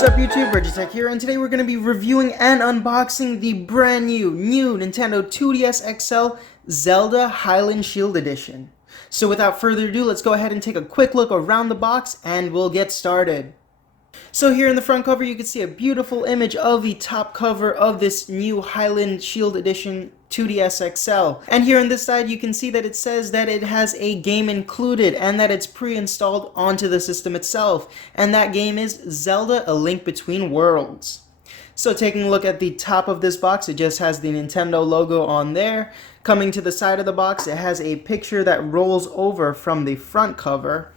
What's up YouTube, ReggieTECH here, and today we're going to be reviewing and unboxing the brand new Nintendo 2DS XL Zelda Hylian Shield Edition. So without further ado, let's go ahead and take a quick look around the box and we'll get started. So here in the front cover you can see a beautiful image of the top cover of this new Hylian Shield Edition 2DS XL. And here on this side you can see that it says that it has a game included and that it's pre-installed onto the system itself. And that game is Zelda: A Link Between Worlds. So taking a look at the top of this box, it just has the Nintendo logo on there. Coming to the side of the box, it has a picture that rolls over from the front cover.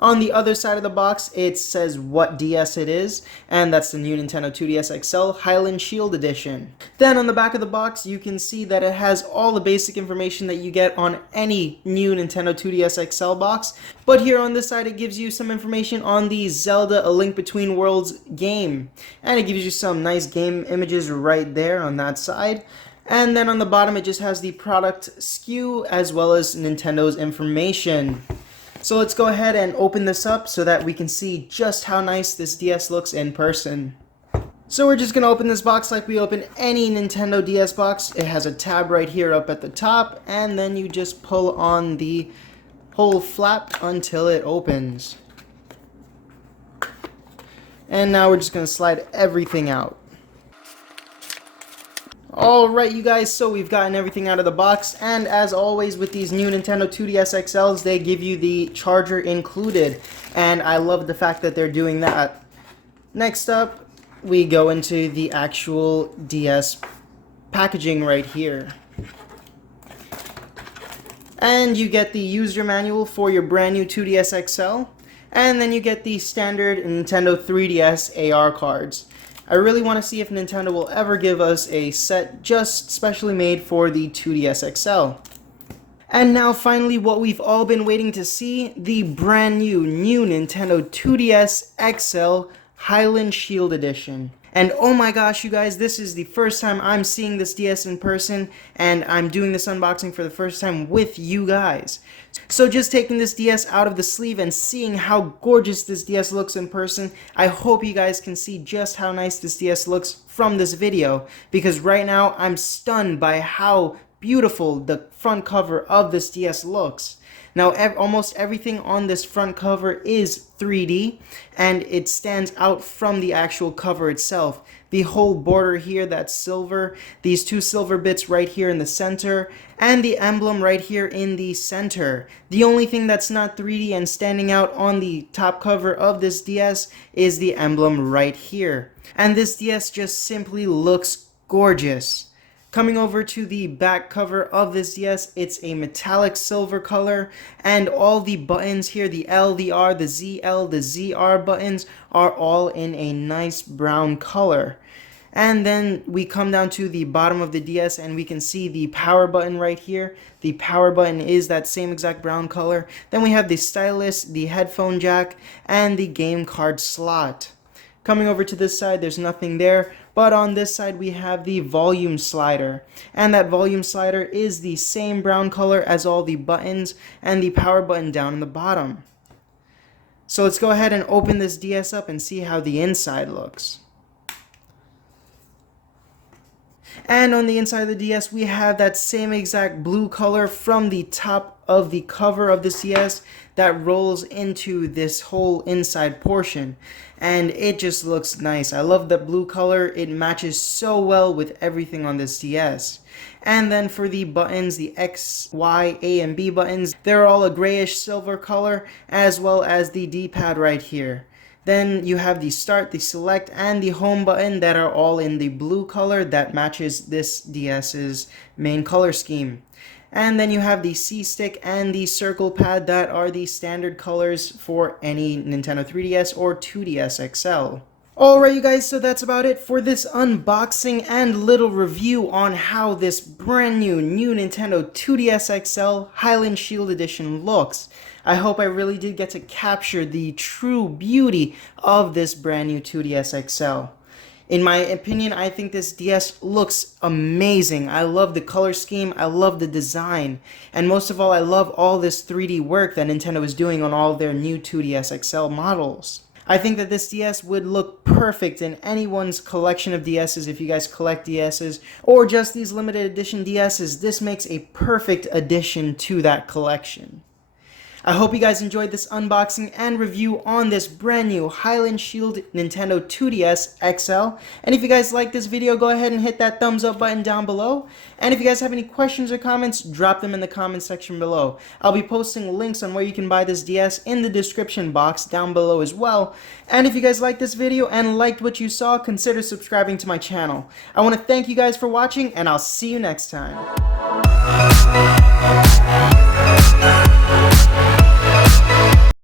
On the other side of the box, it says what DS it is, and that's the new Nintendo 2DS XL Hylian Shield Edition. Then on the back of the box, you can see that it has all the basic information that you get on any new Nintendo 2DS XL box, but here on this side it gives you some information on the Zelda: A Link Between Worlds game, and it gives you some nice game images right there on that side. And then on the bottom it just has the product SKU as well as Nintendo's information. So let's go ahead and open this up so that we can see just how nice this DS looks in person. So we're just going to open this box like we open any Nintendo DS box. It has a tab right here up at the top, and then you just pull on the whole flap until it opens. And now we're just going to slide everything out. Alright you guys, so we've gotten everything out of the box, and as always with these new Nintendo 2DS XLs, they give you the charger included, and I love the fact that they're doing that. Next up, we go into the actual DS packaging right here. And you get the user manual for your brand new 2DS XL, and then you get the standard Nintendo 3DS AR cards. I really want to see if Nintendo will ever give us a set just specially made for the 2DS XL. And now finally what we've all been waiting to see, the brand new Nintendo 2DS XL Hylian Shield Edition. And oh my gosh you guys, this is the first time I'm seeing this DS in person, and I'm doing this unboxing for the first time with you guys. So just taking this DS out of the sleeve and seeing how gorgeous this DS looks in person, I hope you guys can see just how nice this DS looks from this video, because right now I'm stunned by how beautiful the front cover of this DS looks. Now almost everything on this front cover is 3D, and it stands out from the actual cover itself. The whole border here that's silver, these two silver bits right here in the center, and the emblem right here in the center. The only thing that's not 3D and standing out on the top cover of this DS is the emblem right here. And this DS just simply looks gorgeous. Coming over to the back cover of this DS, it's a metallic silver color, and all the buttons here, the L, the R, the ZL, the ZR buttons, are all in a nice brown color. And then we come down to the bottom of the DS and we can see the power button right here. The power button is that same exact brown color. Then we have the stylus, the headphone jack, and the game card slot. Coming over to this side, there's nothing there, but on this side we have the volume slider, and that volume slider is the same brown color as all the buttons and the power button down in the bottom. So let's go ahead and open this DS up and see how the inside looks. And on the inside of the DS we have that same exact blue color from the top of the cover of this DS that rolls into this whole inside portion, and it just looks nice. I love the blue color. It matches so well with everything on this DS. And then for the buttons, the X, Y, A, and B buttons, they're all a grayish silver color, as well as the D-pad right here. Then you have the start, the select, and the home button that are all in the blue color that matches this DS's main color scheme. And then you have the C-stick and the circle pad that are the standard colors for any Nintendo 3DS or 2DS XL. Alright you guys, so that's about it for this unboxing and little review on how this brand new Nintendo 2DS XL Hylian Shield Edition looks. I hope I really did get to capture the true beauty of this brand new 2DS XL. In my opinion, I think this DS looks amazing. I love the color scheme, I love the design, and most of all, I love all this 3D work that Nintendo is doing on all their new 2DS XL models. I think that this DS would look perfect in anyone's collection of DSs. If you guys collect DSs or just these limited edition DSs, this makes a perfect addition to that collection. I hope you guys enjoyed this unboxing and review on this brand new Hylian Shield Nintendo 2DS XL. And if you guys like this video, go ahead and hit that thumbs up button down below. And if you guys have any questions or comments, drop them in the comment section below. I'll be posting links on where you can buy this DS in the description box down below as well. And if you guys liked this video and liked what you saw, consider subscribing to my channel. I want to thank you guys for watching, and I'll see you next time.